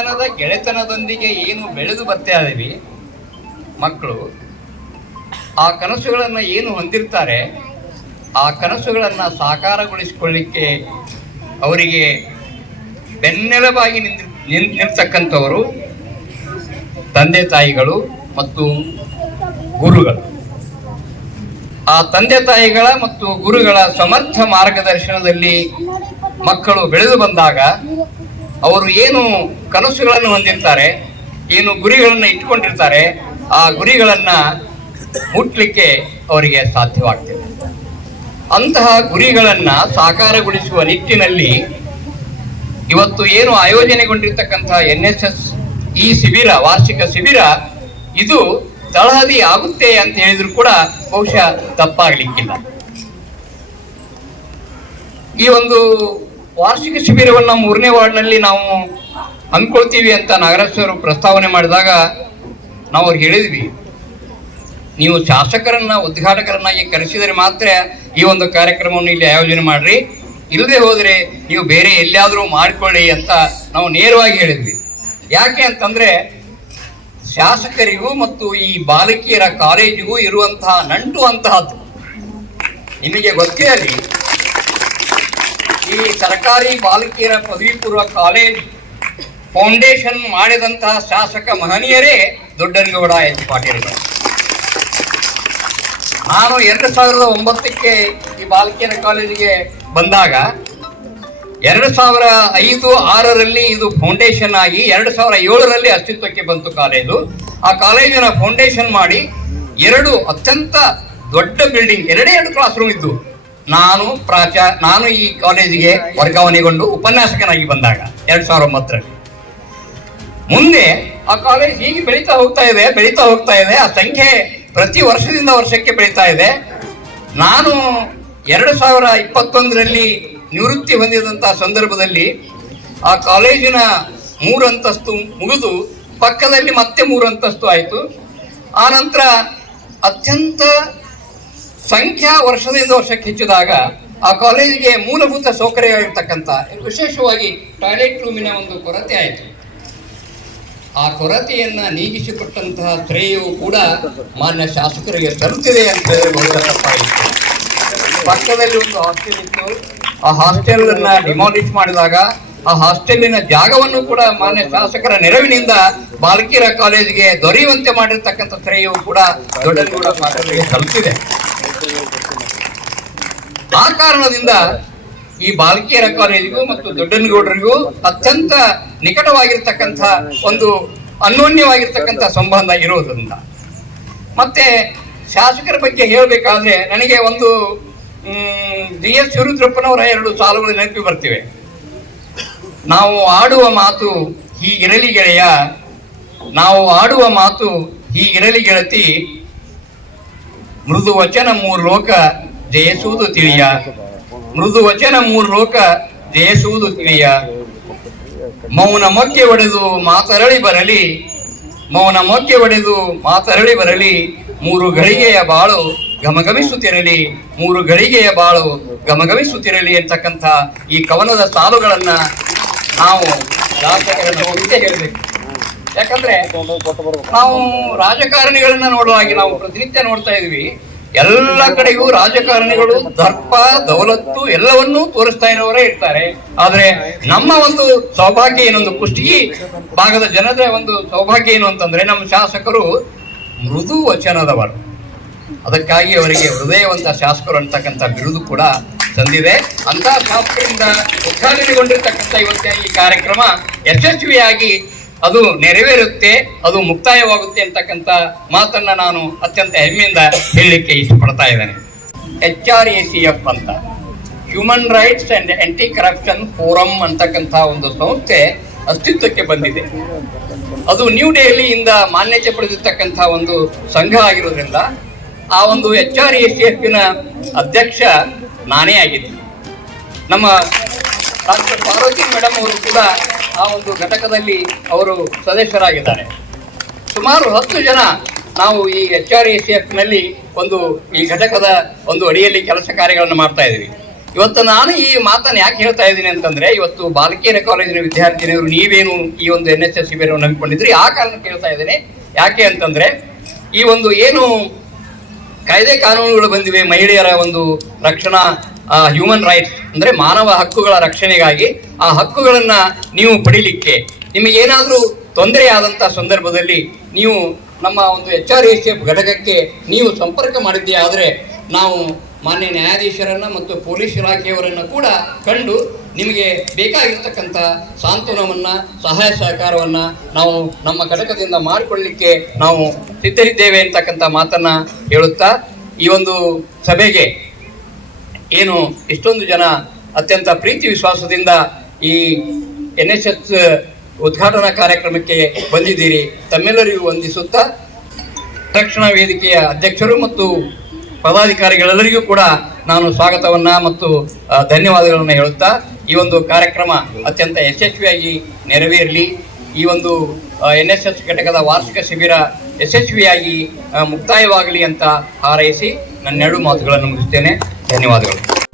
ಬಾಲತನದ ಗೆಳೆತನದೊಂದಿಗೆ ಏನು ಬೆಳೆದು ಬರ್ತಾ ಇದ್ದೀವಿ? ಮಕ್ಕಳು, ಆ ಕನಸುಗಳನ್ನು ಏನು ಹೊಂದಿರ್ತಾರೆ, ಆ ಕನಸುಗಳನ್ನು ಸಾಕಾರಗೊಳಿಸಿಕೊಳ್ಳಿಕ್ಕೆ ಅವರಿಗೆ ಬೆನ್ನೆಲುಬಾಗಿ ನಿಂತ ನಿನ್- ನಿಲ್ತಕ್ಕಂಥವರು ತಂದೆ ತಾಯಿಗಳು ಮತ್ತು ಗುರುಗಳು. ಆ ತಂದೆ ತಾಯಿಗಳ ಮತ್ತು ಗುರುಗಳ ಸಮರ್ಥ ಮಾರ್ಗದರ್ಶನದಲ್ಲಿ ಮಕ್ಕಳು ಬೆಳೆದು ಬಂದಾಗ ಅವರು ಏನು ಕನಸುಗಳನ್ನು ಹೊಂದಿರ್ತಾರೆ, ಏನು ಗುರಿಗಳನ್ನು ಇಟ್ಕೊಂಡಿರ್ತಾರೆ ಆ ಗುರಿಗಳನ್ನು ಮುಟ್ಲಿಕ್ಕೆ ಅವರಿಗೆ ಸಾಧ್ಯವಾಗ್ತದೆ ಅಂತಹ ಗುರಿಗಳನ್ನು ಸಾಕಾರಗೊಳಿಸುವ ನಿಟ್ಟಿನಲ್ಲಿ ಇವತ್ತು ಏನು ಆಯೋಜನೆಗೊಂಡಿರ್ತಕ್ಕಂತಹ ಎನ್ ಎಸ್ ಎಸ್ ಈ ಶಿಬಿರ, ವಾರ್ಷಿಕ ಶಿಬಿರ, ಇದು ತಳಹದಿ ಆಗುತ್ತೆ ಅಂತ ಹೇಳಿದ್ರು ಕೂಡ ಬಹುಶಃ ತಪ್ಪಾಗ್ಲಿಕ್ಕಿಲ್ಲ. ಈ ಒಂದು ವಾರ್ಷಿಕ ಶಿಬಿರವನ್ನು ಮೂರನೇ ವಾರ್ಡ್ನಲ್ಲಿ ನಾವು ಅಂದ್ಕೊಳ್ತೀವಿ ಅಂತ ನಾಗರಾಜರು ಪ್ರಸ್ತಾವನೆ ಮಾಡಿದಾಗ ನಾವು ಅವ್ರಿಗೆ ಹೇಳಿದ್ವಿ. ನೀವು ಶಾಸಕರನ್ನ, ಉದ್ಘಾಟಕರನ್ನಾಗಿ ಕರೆಸಿದರೆ ಮಾತ್ರ ಈ ಒಂದು ಕಾರ್ಯಕ್ರಮವನ್ನು ಇಲ್ಲಿ ಆಯೋಜನೆ ಮಾಡ್ರಿ. ಇಲ್ಲದೆ ಹೋದರೆ ನೀವು ಬೇರೆ ಎಲ್ಲಿಯಾದರೂ ಮಾಡಿಕೊಳ್ಳಿ ಅಂತ ನಾವು ನೇರವಾಗಿ ಹೇಳಿದ್ವಿ. ಯಾಕೆ ಅಂತಂದ್ರೆ ಶಾಸಕರಿಗೂ ಮತ್ತು ಈ ಬಾಲಕಿಯರ ಕಾಲೇಜಿಗೂ ಇರುವಂತಹ ನಂಟು ಅಂತಹದ್ದು. ನಿಮಗೆ ಗೊತ್ತೇ ಅಲ್ಲಿ ಈ ಸರ್ಕಾರಿ ಬಾಲಕಿಯರ ಪದವಿ ಪೂರ್ವ ಕಾಲೇಜ್ ಫೌಂಡೇಶನ್ ಮಾಡಿದಂತಹ ಶಾಸಕ ಮಹನೀಯರೇ ದೊಡ್ಡನಗೌಡ ಎಚ್ ಪಾಟೀಲ್ ನಾನು ಎರಡು ಸಾವಿರದ ಒಂಬತ್ತಕ್ಕೆ ಈ ಬಾಲಕಿಯರ ಕಾಲೇಜಿಗೆ ಬಂದಾಗ ಎರಡು ಸಾವಿರ ಐದು ಆರರಲ್ಲಿ ಇದು ಫೌಂಡೇಶನ್ ಆಗಿ ಎರಡು ಸಾವಿರ ಏಳರಲ್ಲಿ ಅಸ್ತಿತ್ವಕ್ಕೆ ಬಂತು ಕಾಲೇಜು. ಆ ಕಾಲೇಜಿನ ಫೌಂಡೇಶನ್ ಮಾಡಿ ಎರಡು ಅತ್ಯಂತ ದೊಡ್ಡ ಬಿಲ್ಡಿಂಗ್ ಎರಡೇ ಎರಡು ಕ್ಲಾಸ್ ರೂಮ್ ಇದ್ದು ನಾನು ಪ್ರಾಚಾ ನಾನು ಈ ಕಾಲೇಜಿಗೆ ವರ್ಗಾವಣೆಗೊಂಡು ಉಪನ್ಯಾಸಕನಾಗಿ ಬಂದಾಗ, ಎರಡ್ ಸಾವಿರದ ಒಂಬತ್ತರಲ್ಲಿ. ಮುಂದೆ ಆ ಕಾಲೇಜ್ ಹೀಗೆ ಬೆಳೀತಾ ಹೋಗ್ತಾ ಇದೆ, ಬೆಳೀತಾ ಹೋಗ್ತಾ ಇದೆ, ಆ ಸಂಖ್ಯೆ ಪ್ರತಿ ವರ್ಷದಿಂದ ವರ್ಷಕ್ಕೆ ಬೆಳೀತಾ ಇದೆ. ನಾನು ಎರಡು ಸಾವಿರ ಇಪ್ಪತ್ತೊಂದರಲ್ಲಿ ನಿವೃತ್ತಿ ಹೊಂದಿದಂತಹ ಸಂದರ್ಭದಲ್ಲಿ ಆ ಕಾಲೇಜಿನ ಮೂರು ಅಂತಸ್ತು ಮುಗಿದು ಪಕ್ಕದಲ್ಲಿ ಮತ್ತೆ ಮೂರು ಅಂತಸ್ತು ಆಯಿತು. ಆ ನಂತರ ಅತ್ಯಂತ ಸಂಖ್ಯಾ ವರ್ಷದಿಂದ ವರ್ಷಕ್ಕೆ ಹೆಚ್ಚಿದಾಗ ಆ ಕಾಲೇಜಿಗೆ ಮೂಲಭೂತ ಸೌಕರ್ಯವಾಗಿರ್ತಕ್ಕಂಥ ವಿಶೇಷವಾಗಿ ಟಾಯ್ಲೆಟ್ ರೂಮಿನ ಒಂದು ಕೊರತೆ ಆಯಿತು. ಆ ಕೊರತೆಯನ್ನ ನೀಗಿಸಿಕೊಟ್ಟಂತಹ ಶ್ರೇಯವು ಕೂಡ ಮಾನ್ಯ ಶಾಸಕರಿಗೆ ತರುತ್ತಿದೆ ಅಂತ ಹೇಳಿ ಪಕ್ಕದಲ್ಲಿ ಒಂದು ಹಾಸ್ಟೆಲ್ ಇತ್ತು. ಆ ಹಾಸ್ಟೆಲ್ ಅನ್ನ ಡಿಮಾಲಿಷ್ ಮಾಡಿದಾಗ ಆ ಹಾಸ್ಟೆಲಿನ ಜಾಗವನ್ನು ಕೂಡ ಮಾನ್ಯ ಶಾಸಕರ ನೆರವಿನಿಂದ ಬಾಲಕಿಯರ ಕಾಲೇಜಿಗೆ ದೊರೆಯುವಂತೆ ಮಾಡಿರ್ತಕ್ಕಂಥ ಶ್ರೇಯವು ಕೂಡ ದೊಡ್ಡ ಪಾಟೀಲ್ಗೆ ತಲುಪಿದೆ ಆ ಕಾರಣದಿಂದ ಈ ಬಾಲಕಿಯರ ಕಾಲೇಜಿಗೂ ಮತ್ತು ದೊಡ್ಡನಗೌಡರಿಗೂ ಅತ್ಯಂತ ನಿಕಟವಾಗಿರ್ತಕ್ಕಂಥ ಒಂದು ಅನ್ಯೋನ್ಯವಾಗಿರ್ತಕ್ಕಂಥ ಸಂಬಂಧ ಇರೋದ್ರಿಂದ. ಮತ್ತೆ ಶಾಸಕರ ಬಗ್ಗೆ ಹೇಳಬೇಕಾದ್ರೆ ನನಗೆ ಒಂದು ಡಿ ಎಸ್ ಶಿವರುದ್ರಪ್ಪನವರ ಎರಡು ಸಾಲುಗಳು ನೆನಪಿ ಬರ್ತಿವೆ. ನಾವು ಆಡುವ ಮಾತು ಹೀಗಿರಲಿ ಗೆಳೆಯ, ನಾವು ಆಡುವ ಮಾತು ಹೀಗಿರಲಿ ಗೆಳತಿ ಮೃದು ವಚನ ಮೂರು ಲೋಕ ಜಯಿಸುವುದು ತಿಳಿಯ. ಮೃದು ವಚನ ಮೂರು ಲೋಕ ಜಯಿಸುವುದು ತಿಳಿಯ. ಮೌನ ಮೊಕ್ಕೆ ಒಡೆದು ಮಾತರಳಿ ಬರಲಿ. ಮೌನ ಮೊಕ್ಕೆ ಒಡೆದು ಮಾತರಳಿ ಬರಲಿ. ಮೂರು ಗಳಿಗೆಯ ಬಾಳು ಗಮಗಮಿಸುತ್ತಿರಲಿ. ಮೂರು ಗಳಿಗೆಯ ಬಾಳು ಗಮಗಮಿಸುತ್ತಿರಲಿ ಅಂತಕ್ಕಂಥ ಈ ಕವನದ ಸಾಲುಗಳನ್ನ ನಾವು ಹೋಗಿದ್ದೇ ಹೇಳಬೇಕು. ಯಾಕಂದ್ರೆ ನಾವು ರಾಜಕಾರಣಿಗಳನ್ನ ನೋಡುವಾಗಿ ನಾವು ಪ್ರತಿನಿತ್ಯ ನೋಡ್ತಾ ಇದೀವಿ ಎಲ್ಲ ಕಡೆಗೂ ರಾಜಕಾರಣಿಗಳು ದರ್ಪ, ದೌಲತ್ತು ಎಲ್ಲವನ್ನೂ ತೋರಿಸ್ತಾ ಇರೋರೇ ಇರ್ತಾರೆ. ಆದ್ರೆ ನಮ್ಮ ಒಂದು ಸೌಭಾಗ್ಯ ಏನೊಂದು ಕುಷ್ಟಗಿ ಭಾಗದ ಜನರ ಒಂದು ಸೌಭಾಗ್ಯ ಏನು ಅಂತಂದ್ರೆ ನಮ್ಮ ಶಾಸಕರು ಮೃದು ವಚನದವರು. ಅದಕ್ಕಾಗಿ ಅವರಿಗೆ ಹೃದಯವಂತ ಶಾಸಕರು ಅಂತಕ್ಕಂಥ ಬಿರುದು ಕೂಡ ತಂದಿದೆ. ಅಂತ ಶಾಸಕರಿಂದ ಉದ್ಘಾಟನೆಗೊಂಡಿರ್ತಕ್ಕಂಥ ಇವತ್ತಿನ ಈ ಕಾರ್ಯಕ್ರಮ ಯಶಸ್ವಿಯಾಗಿ ಅದು ನೆರವೇರುತ್ತೆ, ಅದು ಮುಕ್ತಾಯವಾಗುತ್ತೆ ಅಂತಕ್ಕಂಥ ಮಾತನ್ನ ನಾನು ಅತ್ಯಂತ ಹೆಮ್ಮೆಯಿಂದ ಹೇಳಲಿಕ್ಕೆ ಇಷ್ಟಪಡ್ತಾ ಇದ್ದೇನೆ. H R A C F ಅಂತ. Human rights and anti corruption forum ಅಂತಕ್ಕಂಥ ಒಂದು ಸಂಸ್ಥೆ ಅಸ್ತಿತ್ವಕ್ಕೆ ಬಂದಿದೆ. ಅದು ನ್ಯೂ ಡೆಹಲಿಯಿಂದ ಮಾನ್ಯತೆ ಪಡೆದಿರ್ತಕ್ಕಂಥ ಒಂದು ಸಂಘ ಆಗಿರೋದ್ರಿಂದ ಆ ಒಂದು ಎಚ್ ಆರ್ ಎ ಸಿ ಎಫ್ನ ಅಧ್ಯಕ್ಷ ನಾನೇ ಆಗಿದ್ದೆ. ನಮ್ಮ ಡಾಕ್ಟರ್ ಪಾರ್ವತಿ ಮೇಡಮ್ ಅವರು ಕೂಡ ಆ ಒಂದು ಘಟಕದಲ್ಲಿ ಅವರು ಸದಸ್ಯರಾಗಿದ್ದಾರೆ. ಸುಮಾರು ಹತ್ತು ಜನ ನಾವು ಈ ಎಚ್ ಆರ್ ಎ ಸಿ ಎಫ್ನಲ್ಲಿ ಒಂದು ಈ ಘಟಕದ ಒಂದು ಅಡಿಯಲ್ಲಿ ಕೆಲಸ ಕಾರ್ಯಗಳನ್ನು ಮಾಡ್ತಾ ಇದ್ದೀವಿ. ಇವತ್ತು ನಾನು ಈ ಮಾತನ್ನು ಯಾಕೆ ಹೇಳ್ತಾ ಇದ್ದೀನಿ ಅಂತಂದ್ರೆ, ಇವತ್ತು ಬಾಲಕಿಯರ ಕಾಲೇಜಿನ ವಿದ್ಯಾರ್ಥಿನಿಯರು ನೀವೇನು ಈ ಒಂದು ಎನ್ ಎಸ್ ಎಸ್ ಶಿಬಿರವನ್ನು ನಂಬಿಕೊಂಡಿದ್ರಿ? ಆ ಕಾರಣಕ್ಕೆ ಹೇಳ್ತಾ ಇದ್ದೀನಿ. ಯಾಕೆ ಅಂತಂದ್ರೆ, ಈ ಒಂದು ಏನು ಕಾಯ್ದೆ ಕಾನೂನುಗಳು ಬಂದಿವೆ, ಮಹಿಳೆಯರ ಒಂದು ರಕ್ಷಣಾ ಹ್ಯೂಮನ್ ರೈಟ್ಸ್ ಅಂದ್ರೆ ಮಾನವ ಹಕ್ಕುಗಳ ರಕ್ಷಣೆಗಾಗಿ ಆ ಹಕ್ಕುಗಳನ್ನ ನೀವು ಪಡಿಲಿಕ್ಕೆ ನಿಮಗೇನಾದರೂ ತೊಂದರೆ ಆದಂತಹ ಸಂದರ್ಭದಲ್ಲಿ ನೀವು ನಮ್ಮ ಒಂದು ಎಚ್ ಆರ್ ಎಸ್ ಎಫ್ ಘಟಕಕ್ಕೆ ನೀವು ಸಂಪರ್ಕ ಮಾಡಿದ್ದೇ ಆದರೆ ನಾವು ಮಾನ್ಯ ನ್ಯಾಯಾಧೀಶರನ್ನ ಮತ್ತು ಪೊಲೀಸ್ ಇಲಾಖೆಯವರನ್ನ ಕೂಡ ಕಂಡು ನಿಮಗೆ ಬೇಕಾಗಿರ್ತಕ್ಕಂಥ ಸಾಂತ್ವನವನ್ನ, ಸಹಾಯ ಸಹಕಾರವನ್ನ ನಾವು ನಮ್ಮ ಘಟಕದಿಂದ ಮಾಡಿಕೊಳ್ಳಲಿಕ್ಕೆ ನಾವು ಸಿದ್ಧರಿದ್ದೇವೆ ಅಂತಕ್ಕಂಥ ಮಾತನ್ನ ಹೇಳುತ್ತಾ ಈ ಒಂದು ಸಭೆಗೆ ಏನು ಇಷ್ಟೊಂದು ಜನ ಅತ್ಯಂತ ಪ್ರೀತಿ ವಿಶ್ವಾಸದಿಂದ ಈ ಎನ್ ಎಸ್ ಎಸ್ ಉದ್ಘಾಟನಾ ಕಾರ್ಯಕ್ರಮಕ್ಕೆ ಬಂದಿದ್ದೀರಿ. ತಮ್ಮೆಲ್ಲರಿಗೂ ವಂದಿಸುತ್ತಾ, ರಕ್ಷಣಾ ವೇದಿಕೆಯ ಅಧ್ಯಕ್ಷರು ಮತ್ತು ಪದಾಧಿಕಾರಿಗಳೆಲ್ಲರಿಗೂ ಕೂಡ ನಾನು ಸ್ವಾಗತವನ್ನ ಮತ್ತು ಧನ್ಯವಾದಗಳನ್ನು ಹೇಳುತ್ತಾ, ಈ ಒಂದು ಕಾರ್ಯಕ್ರಮ ಅತ್ಯಂತ ಯಶಸ್ವಿಯಾಗಿ ನೆರವೇರಲಿ. ಈ ಒಂದು ಎನ್ ಎಸ್ ಎಸ್ ಘಟಕದ ವಾರ್ಷಿಕ ಶಿಬಿರ ಯಶಸ್ವಿಯಾಗಿ ಮುಕ್ತಾಯವಾಗಲಿ ಅಂತ ಹಾರೈಸಿ ನನ್ನೆರಡು ಮಾತುಗಳನ್ನು ಮುಗಿಸ್ತೇನೆ. ಧನ್ಯವಾದಗಳು.